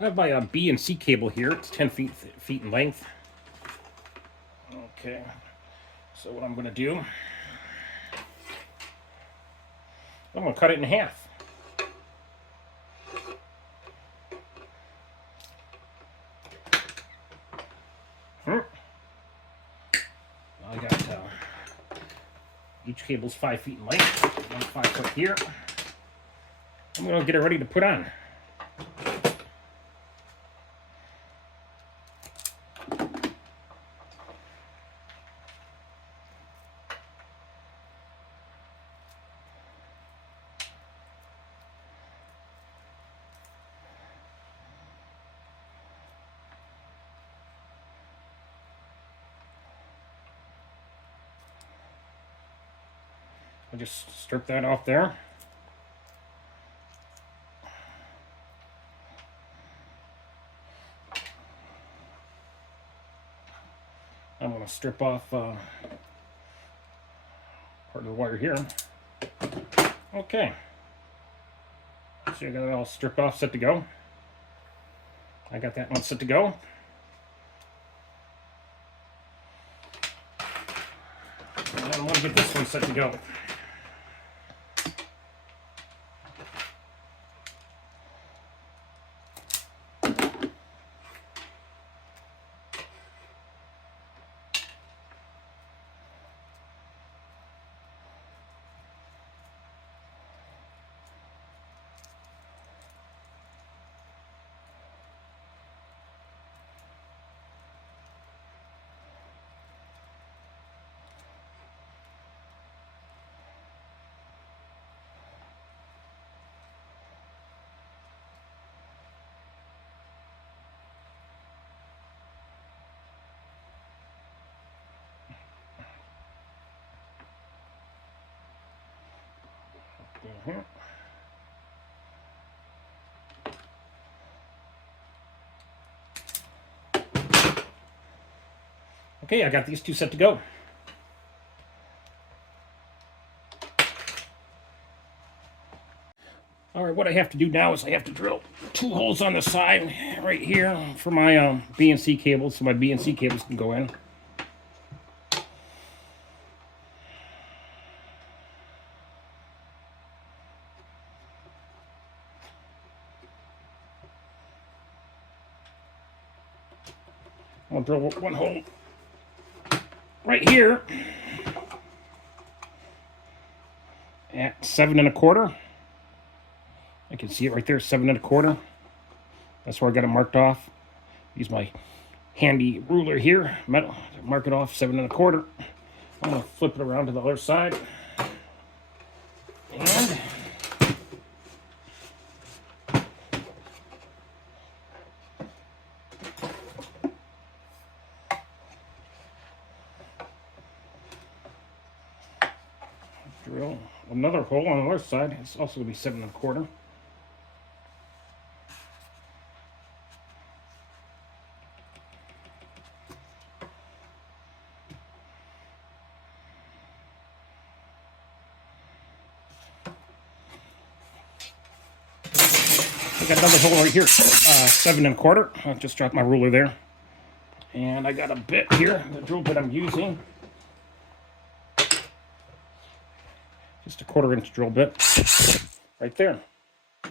I have my B and C cable here. It's 10 feet in length. Okay, so what I'm going to do, I'm going to cut it in half. I got each cable's 5 feet in length. 1 5 foot here. I'm going to get it ready to put on. I'll just strip that off there. I'm going to strip off part of the wire here. Okay. So I got it all stripped off, set to go. I got that one set to go. And I'm going to get this one set to go. Okay, I got these two set to go. All right, what I have to do now is I have to drill 2 holes on the side right here for my B and C cables, so my B and C cables can go in. I'll drill 1 hole right here at 7 1/4. I can see it right there, 7 1/4. That's where I got it marked off. Use my handy ruler here, metal, mark it off 7 1/4. I'm gonna flip it around to the other side. And drill another hole on the other side. It's also going to be 7 1/4. I got another hole right here, 7 1/4. I'll just drop my ruler there. And I got a bit here, the drill bit I'm using. Just a 1/4 inch drill bit right there.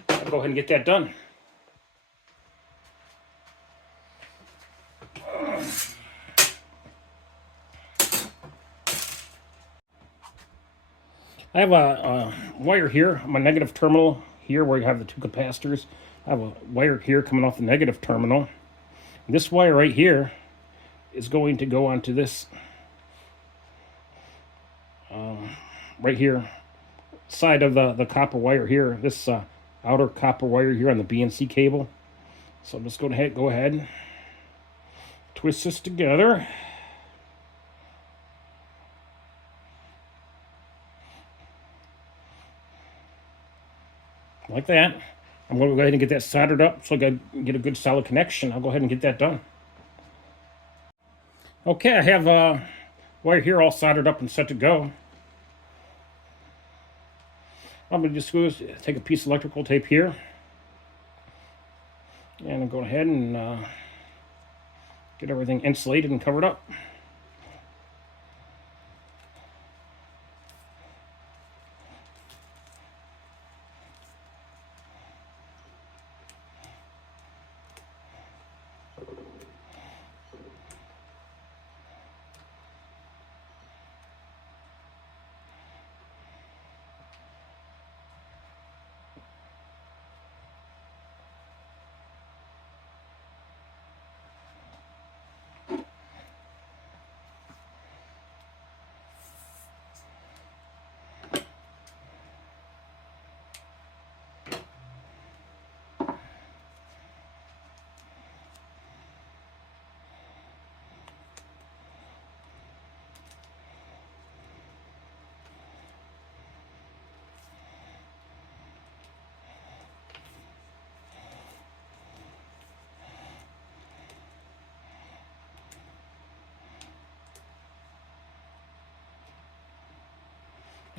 I'll go ahead and get that done. I have a wire here, my negative terminal here where you have the 2 capacitors. I have a wire here coming off the negative terminal. This wire right here is going to go onto this right here side of the copper wire here, this outer copper wire here on the BNC cable. So I'm just going to go ahead, twist this together. Like that. I'm going to go ahead and get that soldered up so I can get a good solid connection. I'll go ahead and get that done. Okay, I have wire here all soldered up and set to go. I'm going to just go take a piece of electrical tape here. And I'll go ahead and get everything insulated and covered up.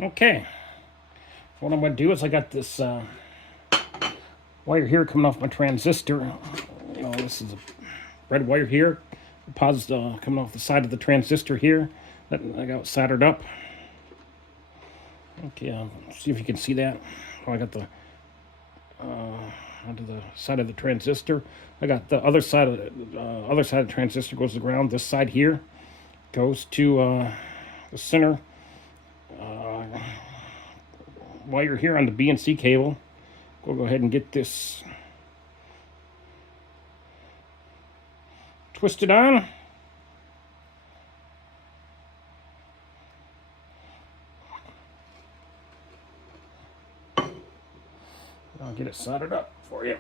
Okay, what I'm going to do is I got this wire here coming off my transistor. You know, this is a red wire here. Positive coming off the side of the transistor here that I got soldered up. Okay, see if you can see that. Oh, I got the onto the side of the transistor. I got the other side of the transistor goes to the ground. This side here goes to the center wire here on the B and C cable. We'll go ahead and get this twisted on. I'll get it soldered up for you.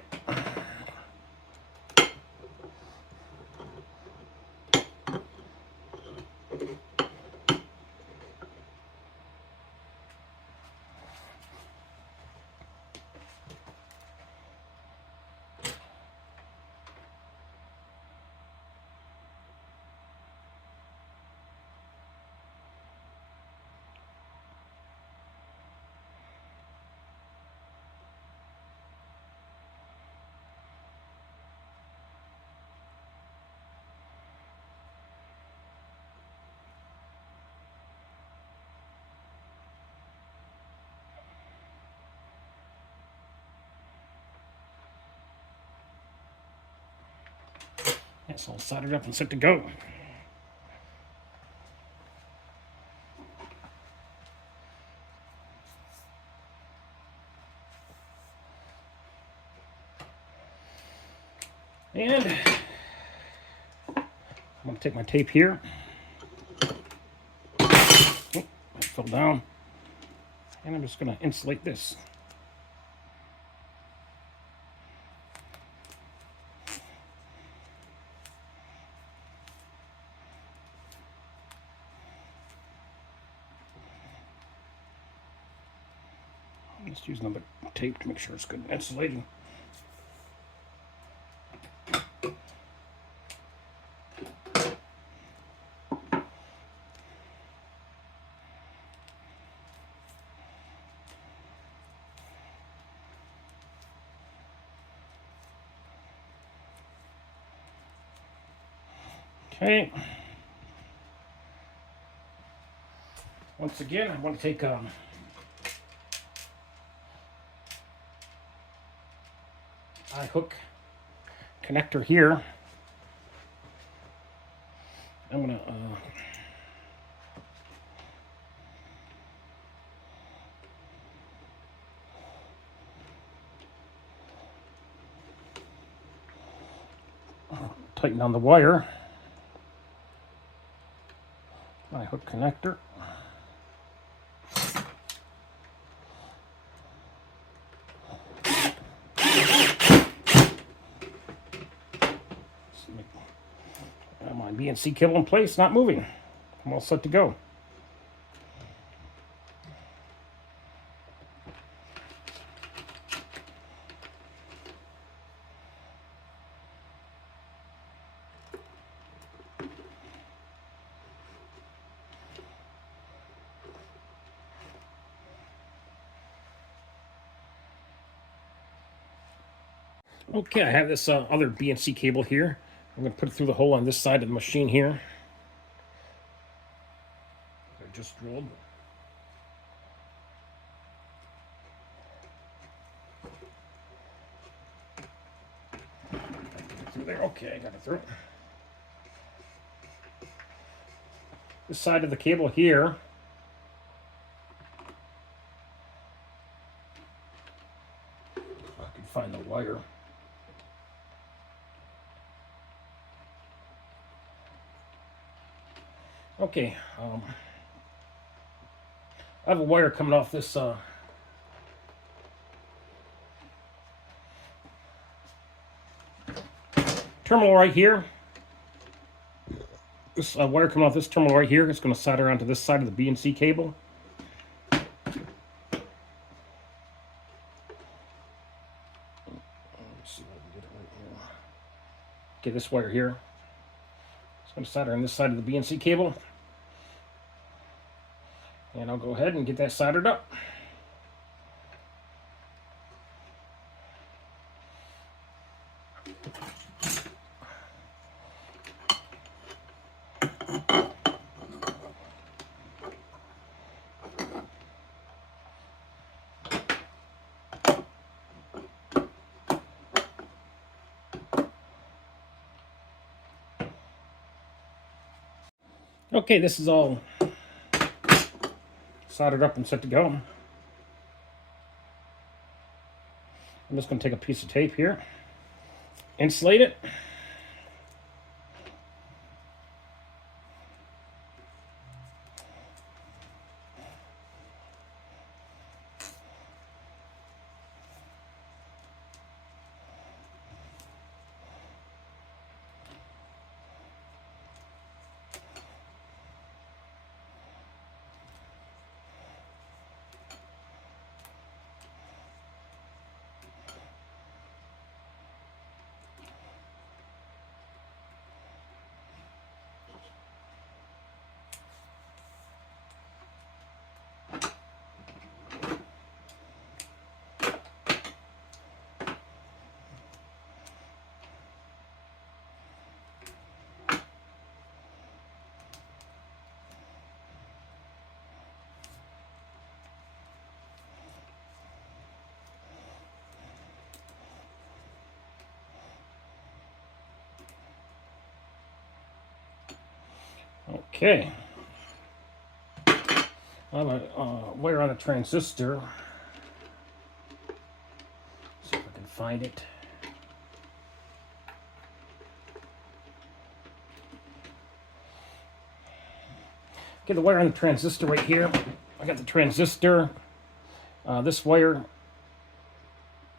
It's all soldered up and set to go. And I'm going to take my tape here. Oh, that fell down. And I'm just going to insulate this. Let's use another tape to make sure it's good and insulated. Okay. Once again, I want to take eye hook connector here. I'm going to tighten down the wire. Eye hook connector. My B and C cable in place, not moving. I'm all set to go. Okay, I have this other BNC cable here. I'm going to put it through the hole on this side of the machine here. I just drilled. Through there. Okay, I got it through. This side of the cable here. I can find the wire. Okay, I have a wire coming off this terminal right here. This wire coming off this terminal right here. It's going to solder onto this side of the BNC cable. Okay, this wire here. It's going to solder on this side of the BNC cable. And I'll go ahead and get that soldered up. Okay, this is all soldered up and set to go. I'm just going to take a piece of tape here, insulate it. Okay. I have a wire on a transistor. See if I can find it. Okay, the wire on the transistor right here. I got the transistor. This wire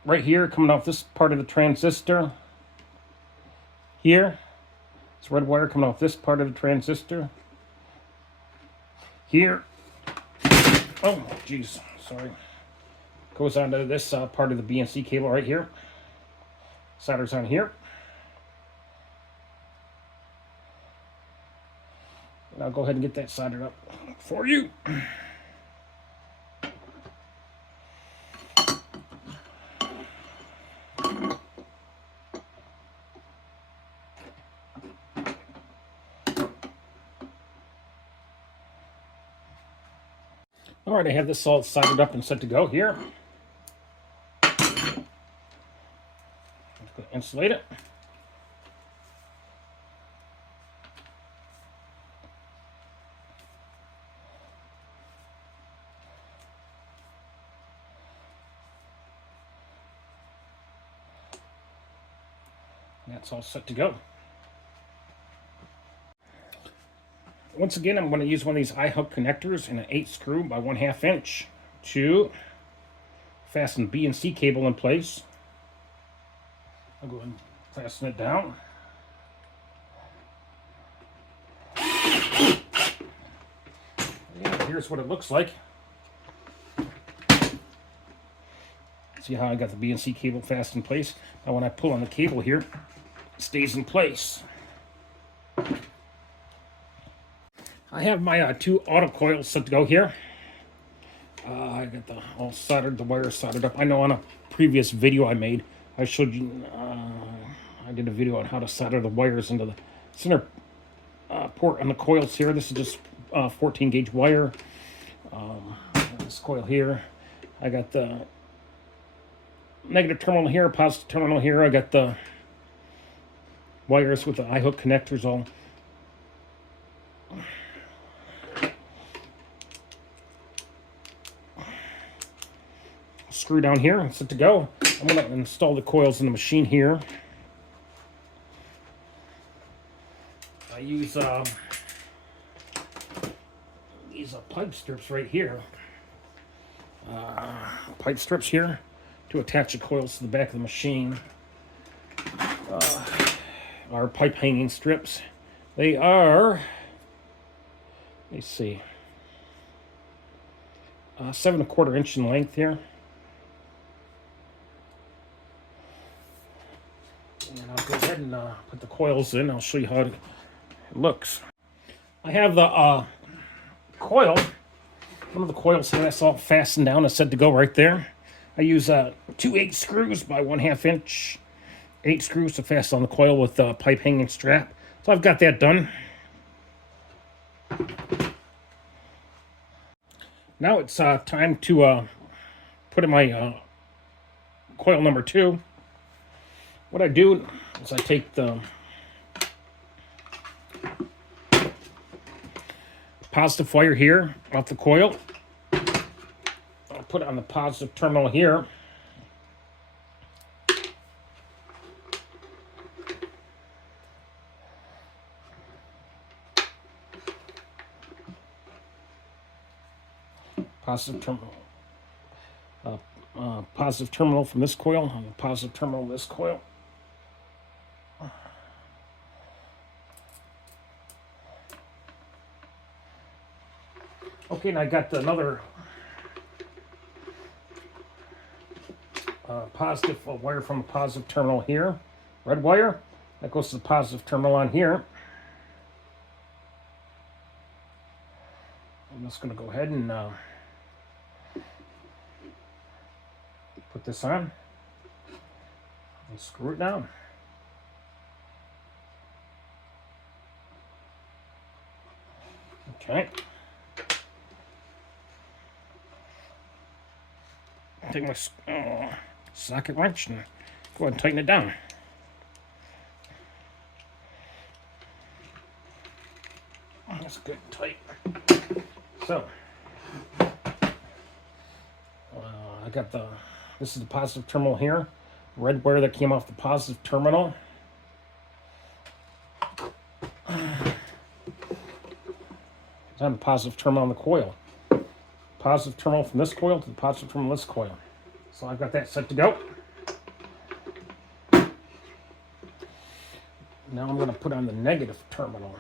right here coming off this part of the transistor. Here. This red wire coming off this part of the transistor. Here. Oh, geez, sorry. Goes onto this part of the BNC cable right here. Solders on here. And I'll go ahead and get that soldered up for you. All right, I have this all soldered up and set to go here. I'm just going to insulate it. And that's all set to go. Once again, I'm going to use one of these I-hook connectors and an 8 screw by 1/2 inch to fasten the BNC cable in place. I'll go ahead and fasten it down. And here's what it looks like. See how I got the BNC cable fastened in place? Now when I pull on the cable here, it stays in place. I have my 2 auto coils set to go here. I got the wire soldered up. I know on a previous video I made, I showed you, I did a video on how to solder the wires into the center port on the coils here. This is just 14 gauge wire. This coil here. I got the negative terminal here, positive terminal here. I got the wires with the eye hook connectors all screw down here and set to go. I'm going to install the coils in the machine here. I use these pipe strips right here. Pipe strips here to attach the coils to the back of the machine. Are pipe hanging strips. They are, let's see, 7 1/4 inch in length here. And I'll go ahead and put the coils in. I'll show you how it looks. I have the coil. One of the coils here, that's all fastened down and set to go right there. I use 2 8 screws by 1/2 inch 8 screws to fasten on the coil with the pipe hanging strap. So I've got that done. Now it's time to put in my coil number 2. What I do is I take the positive wire here off the coil. I'll put it on the positive terminal here. Positive terminal. Positive terminal from this coil on the positive terminal of this coil. Okay, and I got another positive wire from the positive terminal here. Red wire. That goes to the positive terminal on here. I'm just going to go ahead and put this on and screw it down. Okay. Take my socket wrench and go ahead and tighten it down. That's good and tight. So, I got this is the positive terminal here. Red wire that came off the positive terminal. It's on the positive terminal on the coil. Positive terminal from this coil to the positive terminal of this coil. So I've got that set to go. Now I'm going to put on the negative terminal.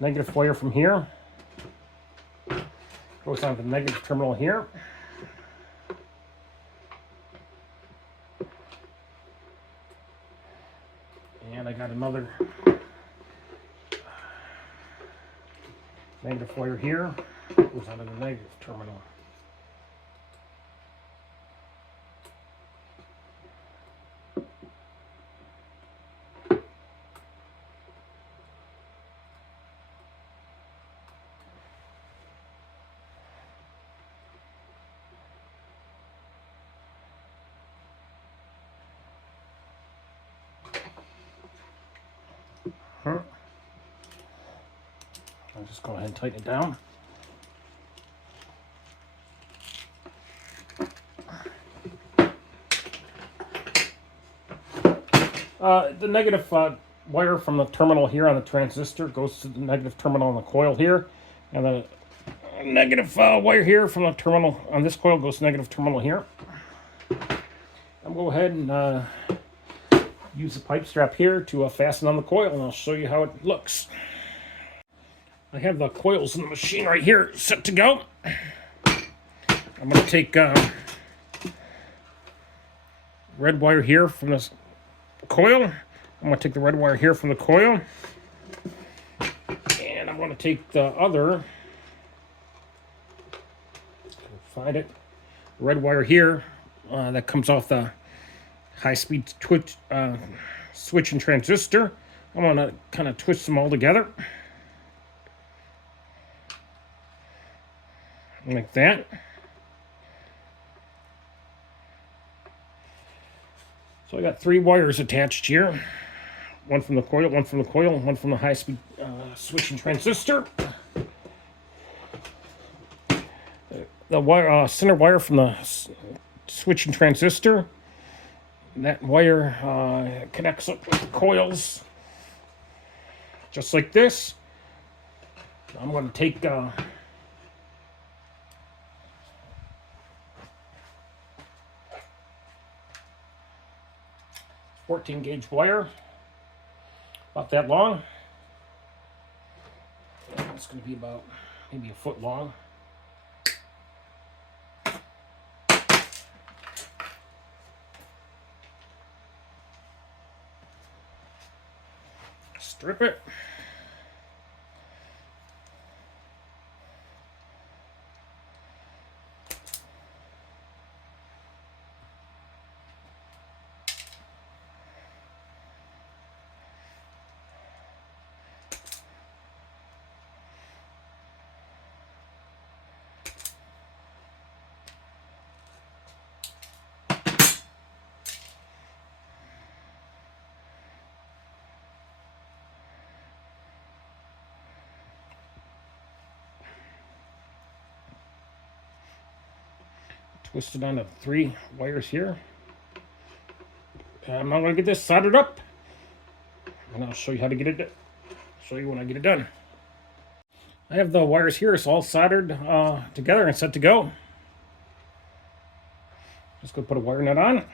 Negative wire from here goes on the negative terminal here. And I got another negative wire here, goes onto the negative terminal. I'll just go ahead and tighten it down. The negative wire from the terminal here on the transistor goes to the negative terminal on the coil here, and the negative wire here from the terminal on this coil goes to negative terminal here. I'll go ahead and use the pipe strap here to fasten on the coil, and I'll show you how it looks. I have the coils in the machine right here set to go. I'm going to take red wire here from this coil. I'm going to take the red wire here from the coil. And I'm going to take the other Find it. Red wire here that comes off the high-speed switch and transistor. I'm going to kind of twist them all together. Like that. So I got 3 wires attached here. One from the coil, one from the coil, one from the high-speed switch and transistor. The wire, center wire from the switch and transistor. And that wire connects up with the coils, just like this. I'm going to take 14 gauge wire, about that long. It's going to be about maybe a foot long. Strip it. Twist it onto 3 wires here. I'm not going to get this soldered up, and I'll show you how to get it. Show you when I get it done. I have the wires here. It's all soldered together and set to go. Just go put a wire nut on.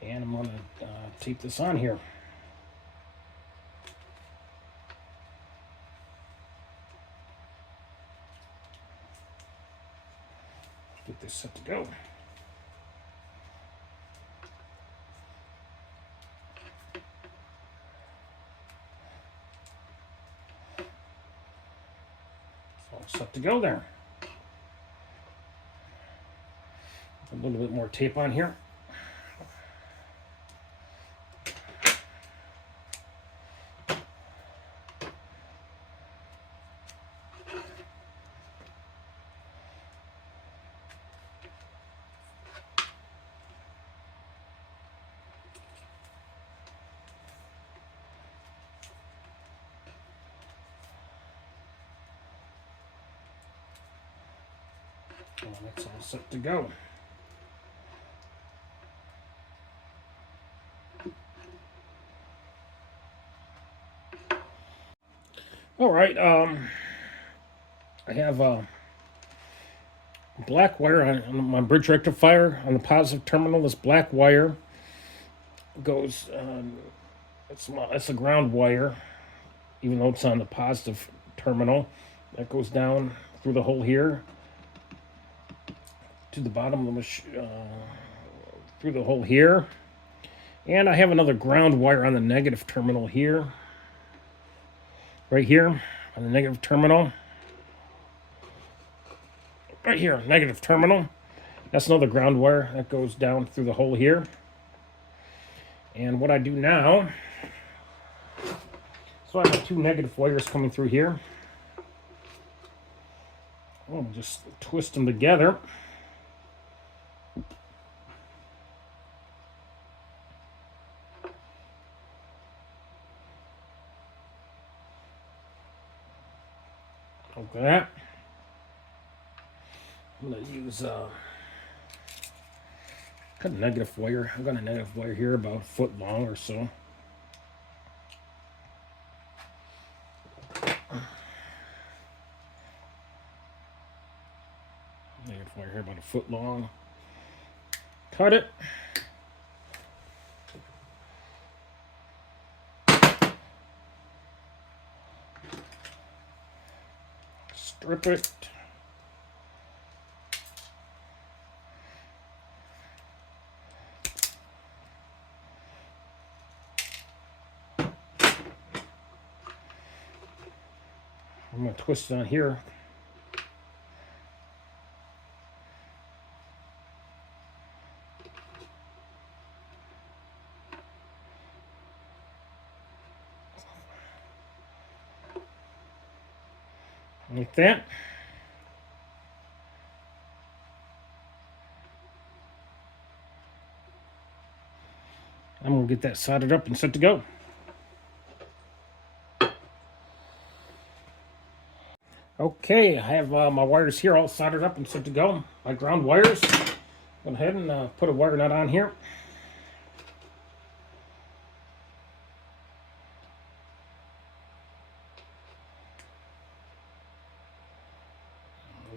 And I'm going to tape this on here. Get this set to go. It's all set to go there. A little bit more tape on here. Well, that's all set to go. All right, I have black wire on my bridge rectifier on the positive terminal. This black wire goes, it's a ground wire, even though it's on the positive terminal. That goes down through the hole here to the bottom of the machine, through the hole here. And I have another ground wire on the negative terminal here. Right here on the negative terminal. Right here, negative terminal. That's another ground wire that goes down through the hole here. And what I do now, so I have 2 negative wires coming through here. I'll just twist them together. Like that. I'm going to use got a negative wire. I've got a negative wire here about a foot long or so. Negative wire here about a foot long. Cut it. Strip it. I'm going to twist it on here. Like that. I'm going to get that soldered up and set to go. Okay, I have my wires here all soldered up and set to go. My ground wires. Go ahead and put a wire nut on here.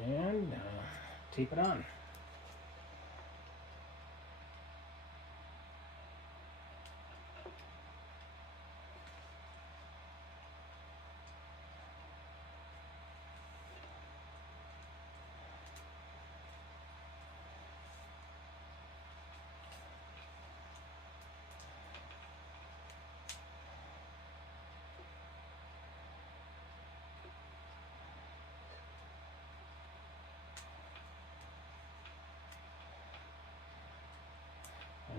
And tape it on.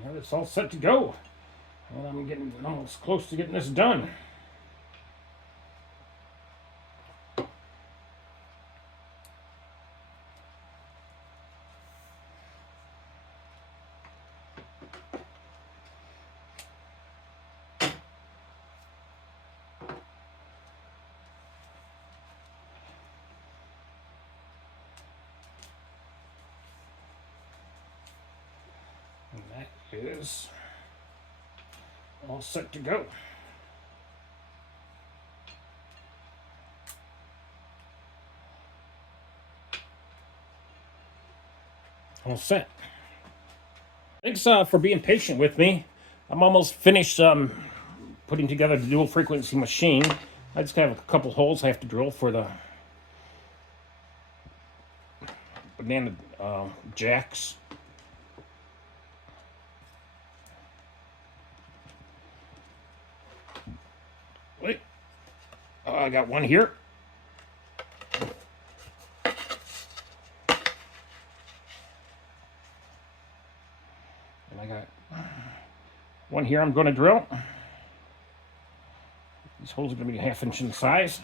And it's all set to go. And I'm getting almost close to getting this done. And that is all set to go. All set. Thanks for being patient with me. I'm almost finished putting together the dual frequency machine. I just have a couple holes I have to drill for the banana jacks. Wait, I got one here. And I got one here I'm going to drill. These holes are going to be a 1/2 inch in size.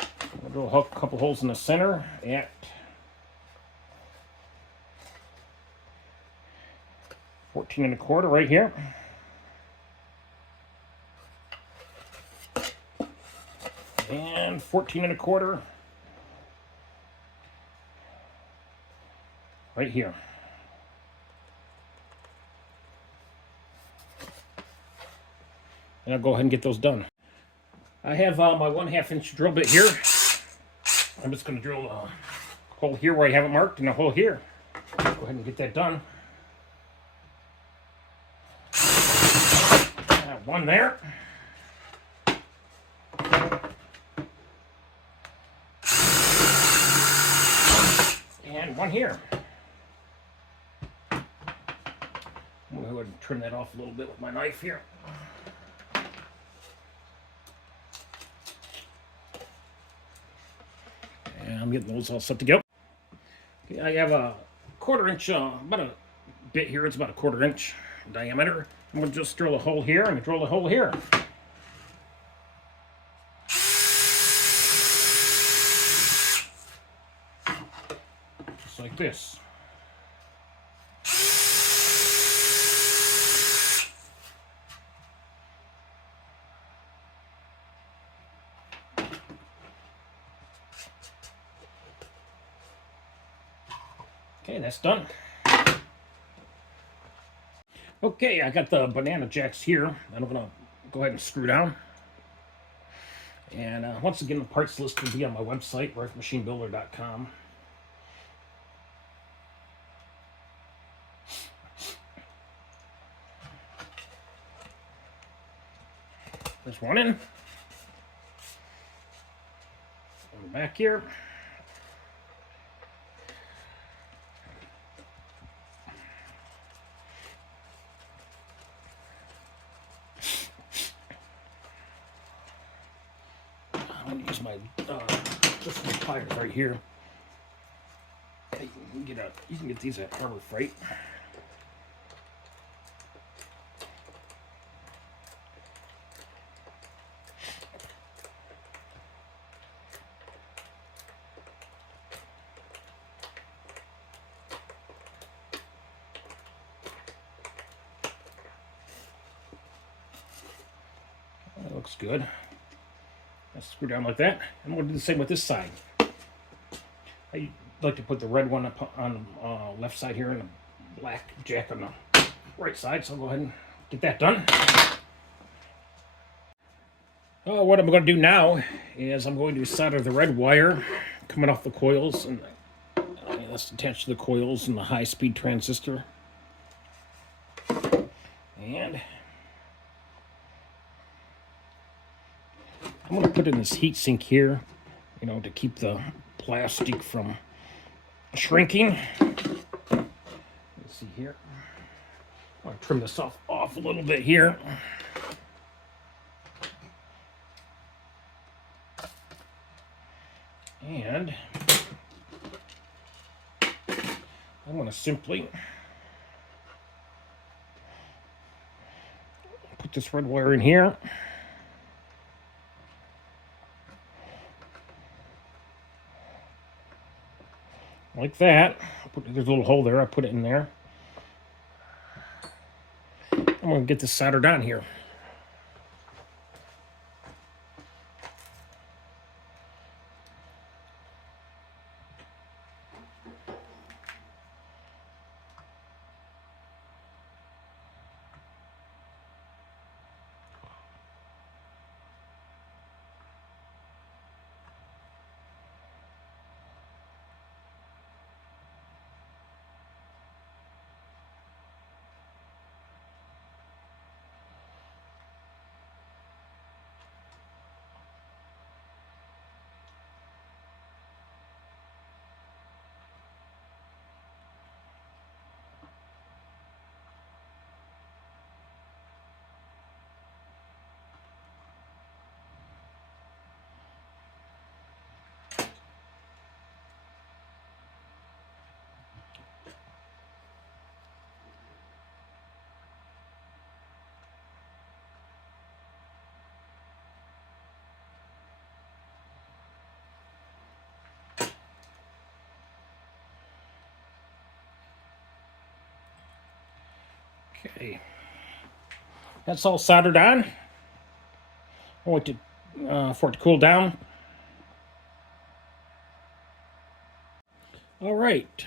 I'm going to drill a couple holes in the center at 14 1/4 right here. And 14 1/4 right here. And I'll go ahead and get those done. I have my 1/2 inch drill bit here. I'm just going to drill a hole here where I have it marked and a hole here. Go ahead and get that done. One there. And one here. I'm going to go ahead and trim that off a little bit with my knife here. And I'm getting those all set to go. Okay, I have a 1/4 inch, about a bit here. It's about a 1/4 inch diameter. I'm going to just drill a hole here and drill a hole here. Just like this. Okay, that's done. Okay, I got the banana jacks here. I'm going to go ahead and screw down. And once again, the parts list will be on my website, rifemachinebuilder.com. There's one in. One back here. I'm gonna use my this is my pliers right here. You can get these at Harbor Freight. That looks good. I'll screw down like that. I'm going to do the same with this side. I like to put the red one up on the left side here and the black jack on the right side. So I'll go ahead and get that done. What I'm going to do now is I'm going to solder the red wire coming off the coils, and that's attached to the coils and the high-speed transistor. And I'm going to put in this heat sink here, to keep the plastic from shrinking. Let's see here. I'm going to trim this off a little bit here. And I'm going to simply put this red wire in here. Like that. There's a little hole there. I put it in there. I'm going to get this soldered on here. Okay, that's all soldered on. I want for it to cool down. All right.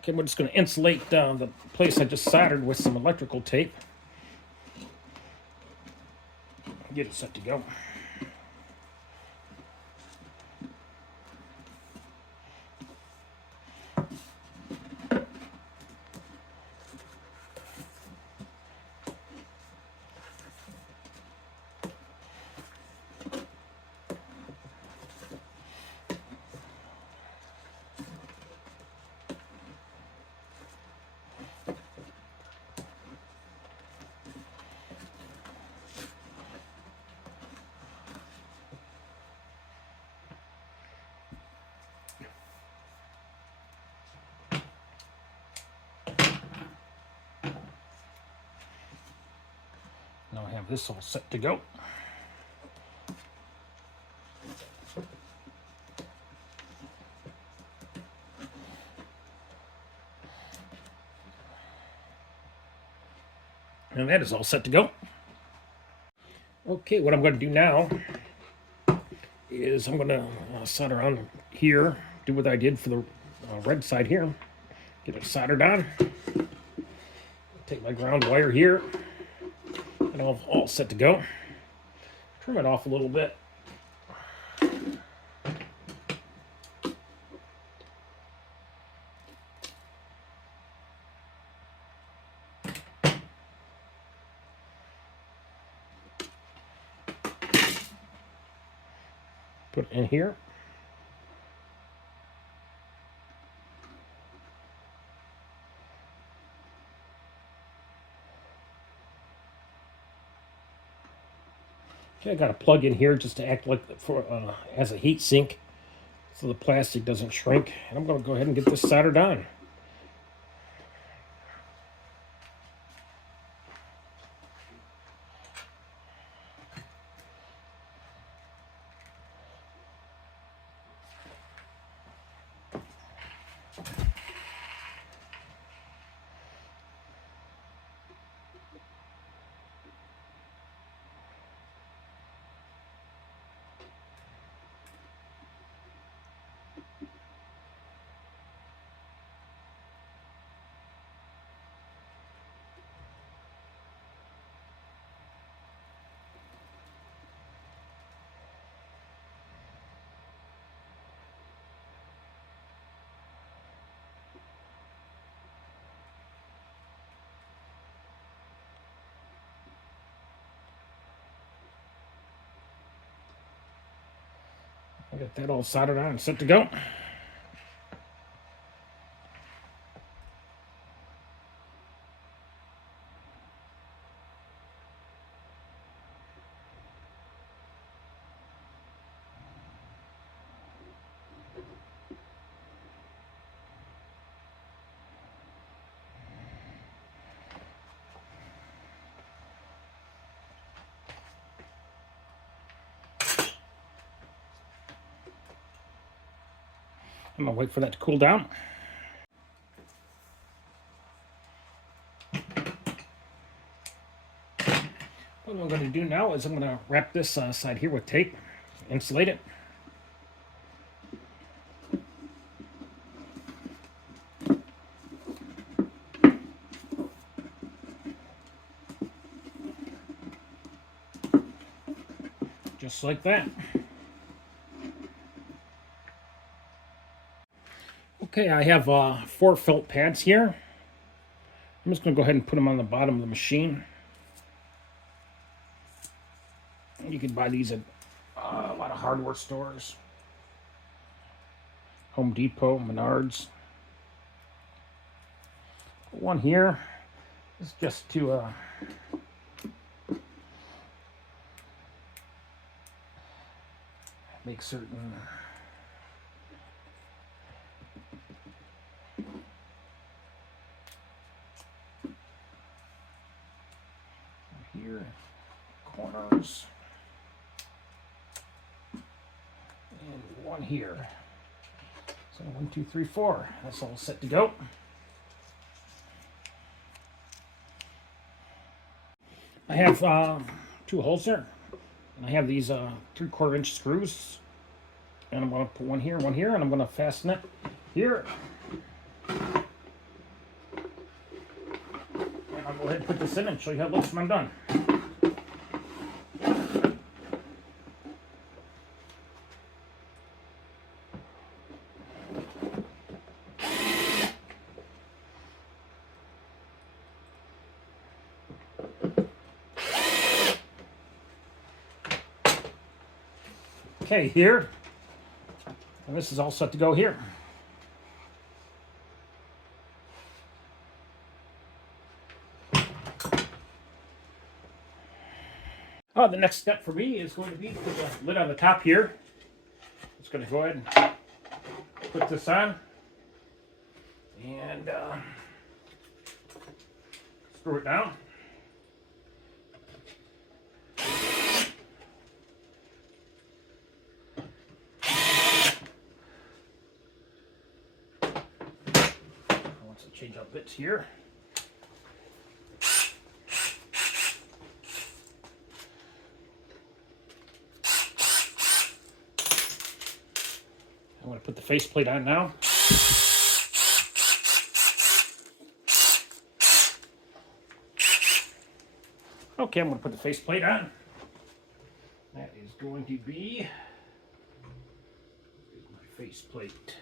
Okay, we're just going to insulate the place I just soldered with some electrical tape. Get it set to go. Now I have this all set to go. And that is all set to go. Okay, what I'm going to do now is I'm going to solder on here, do what I did for the red side here. Get it soldered on. Take my ground wire here, and I'm all set to go. Trim it off a little bit. Put it in here. Okay, I got a plug in here just to act like as a heat sink, so the plastic doesn't shrink. And I'm going to go ahead and get this soldered on. I got that all soldered on and set to go. I'm going to wait for that to cool down. What I'm going to do now is I'm going to wrap this side here with tape, insulate it. Just like that. Okay, I have 4 felt pads here. I'm just going to go ahead and put them on the bottom of the machine. You can buy these at a lot of hardware stores. Home Depot, Menards. One here is just to make certain here, corners, and one here. So 1, 2, 3, 4. That's all set to go. I have 2 holes there. And I have these 3/4 inch screws. And I'm going to put one here, and I'm going to fasten it here. And I'll go ahead and put this in and show you how it looks when I'm done. Okay, here, and this is all set to go here. The next step for me is going to be to put the lid on the top here. Just going to go ahead and put this on and screw it down. Change out bits here. I'm going to put the faceplate on now. Okay, I'm going to put the faceplate on. That is going to be my faceplate.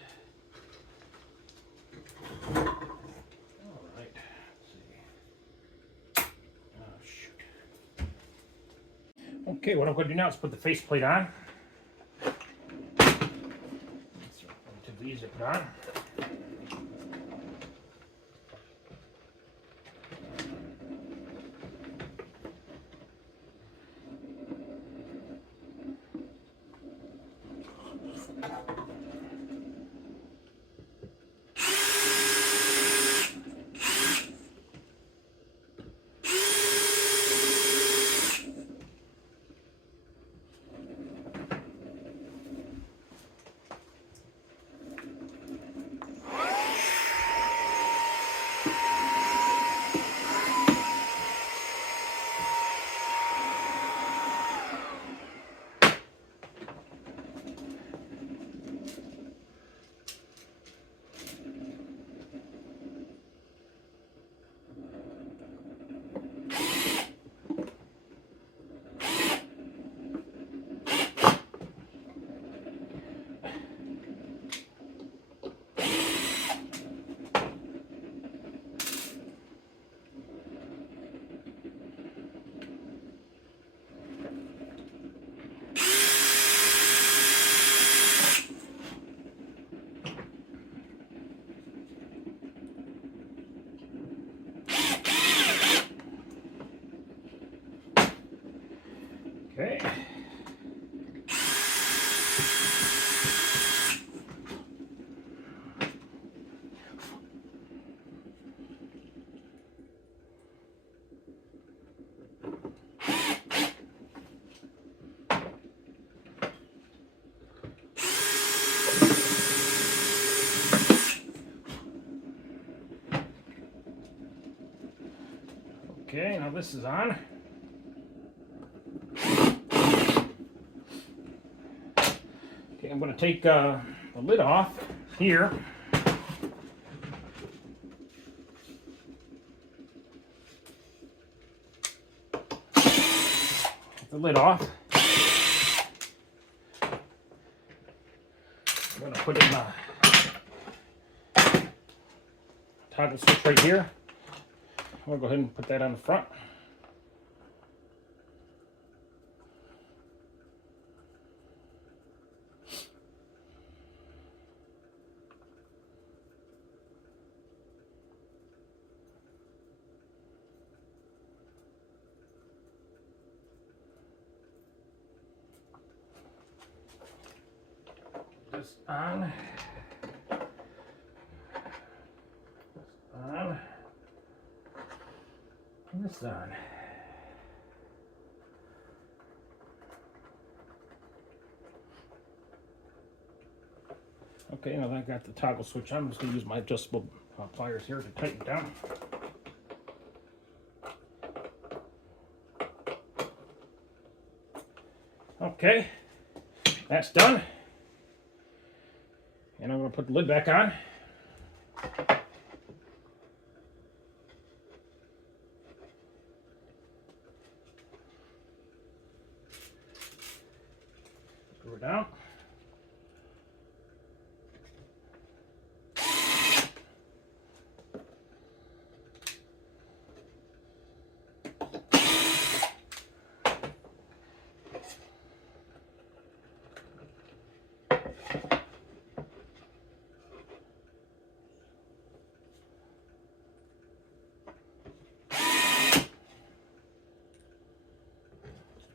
Okay, what I'm going to do now is put the faceplate on. It's relatively easy to put on. Okay, now this is on. Okay, I'm going to take the lid off here. Get the lid off. I'm going to put in the toggle switch right here. We'll go ahead and put that on the front. This on. On. And this on. Okay, now that I got the toggle switch on, I'm just going to use my adjustable pliers here to tighten it down. Okay, that's done. And I'm going to put the lid back on. Screw it down.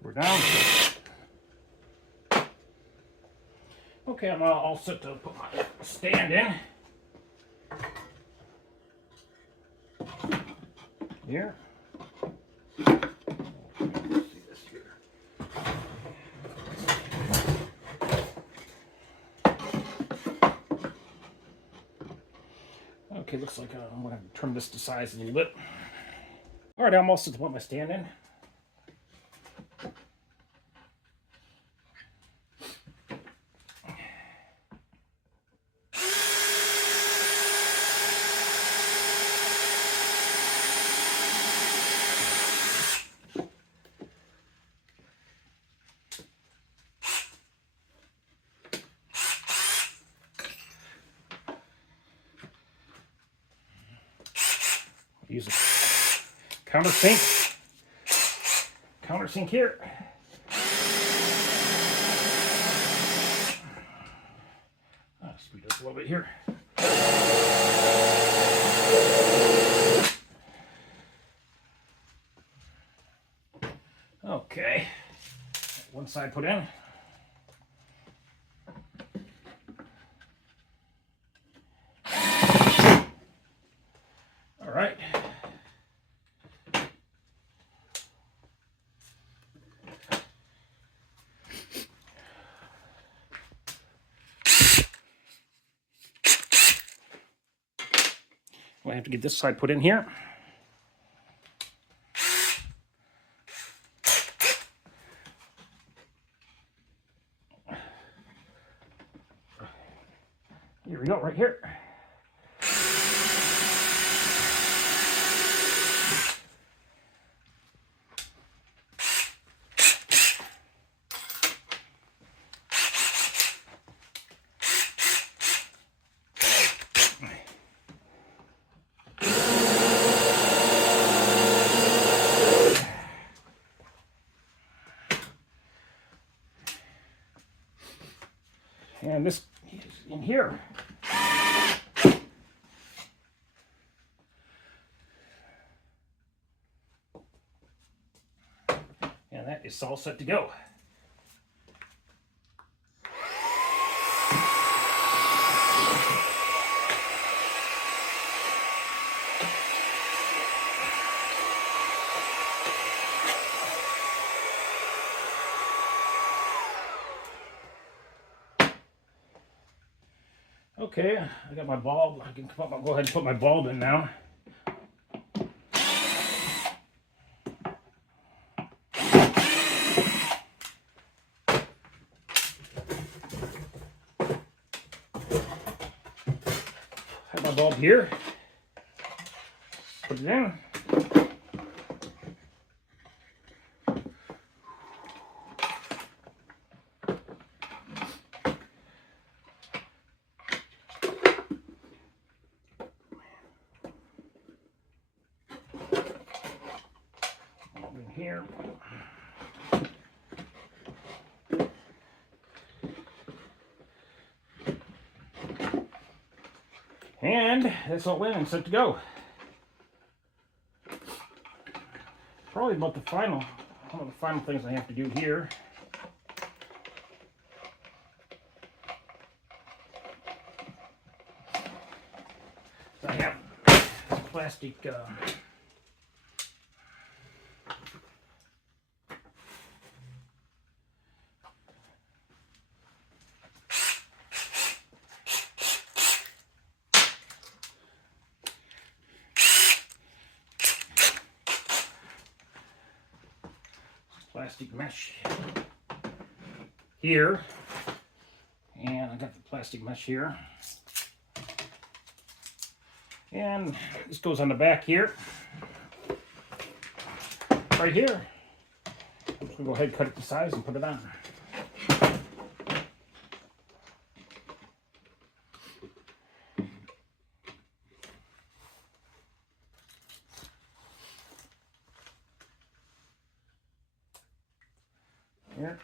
We're down. Okay, I'm all set to put my stand in. Here. Let's see this here. Okay, looks like I'm going to trim this to size a little bit. All right, I'm all set to put my stand in. Use a countersink here. Speed up a little bit here. Okay, one side put in. All right. I have to get this side put in here. Here we go, right here. And this is in here. And that is all set to go. Okay, I got my bulb. I can go ahead and put my bulb in now. bulb here. Put it in. Bulb in here. And that's all in and set to go. Probably about one of the final things I have to do here. I have plastic mesh here, and I got the plastic mesh here, and this goes on the back here, right here. I'm just gonna go ahead and cut it to size and put it on. Here.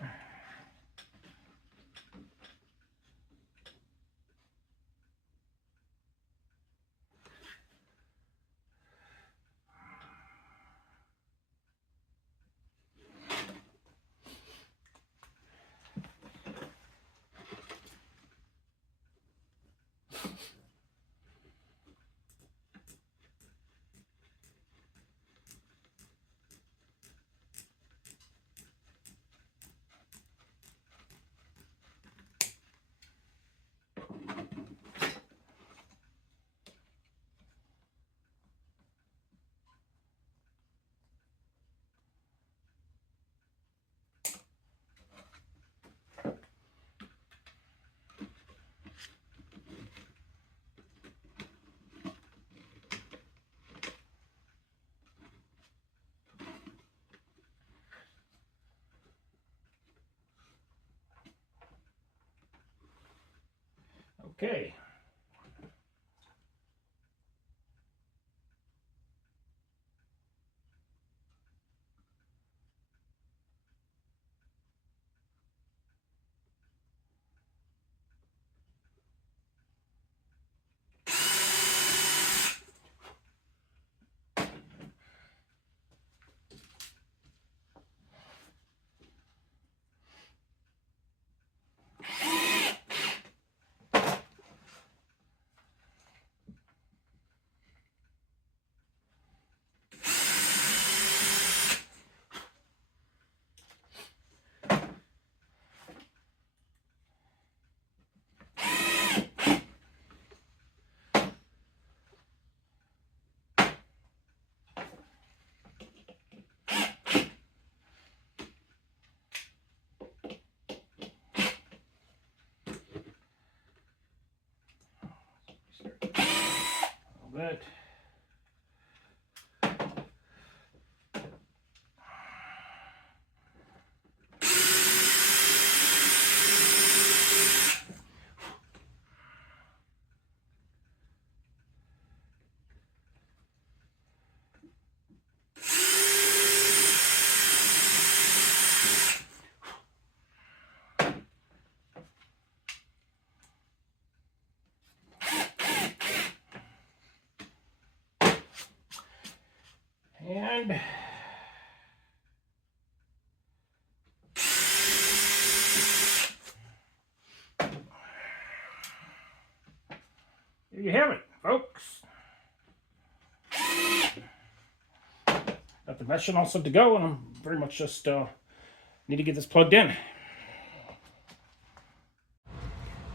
Okay. That. And there you have it, folks. Got the mesh all set to go, and I'm very much just need to get this plugged in.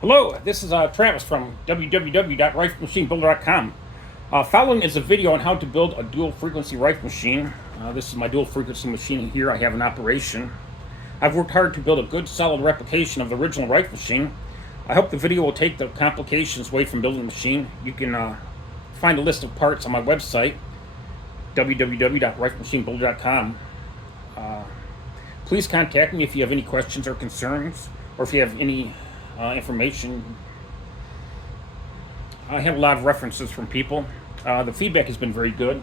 Hello, this is Travis from www.rifemachinebuilder.com. Following is a video on how to build a dual frequency Rife machine. This is my dual frequency machine here I have in operation. I've worked hard to build a good solid replication of the original Rife machine. I hope the video will take the complications away from building the machine. You can find a list of parts on my website, www.rifemachinebuilder.com. Please contact me if you have any questions or concerns, or if you have any information. I have a lot of references from people. The feedback has been very good.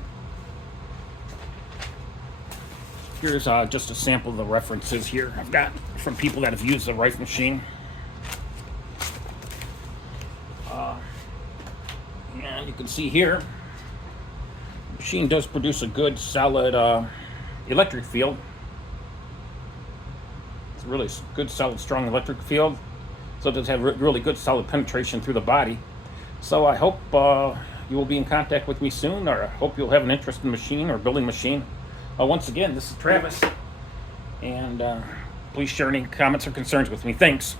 Here's just a sample of the references here I've got from people that have used the Rife Machine. And you can see here, the machine does produce a good, solid electric field. It's a really good, solid, strong electric field. So it does have really good, solid penetration through the body. So I hope you will be in contact with me soon, or I hope you'll have an interest in the machine or building machine. Once again, this is Travis, and please share any comments or concerns with me. Thanks.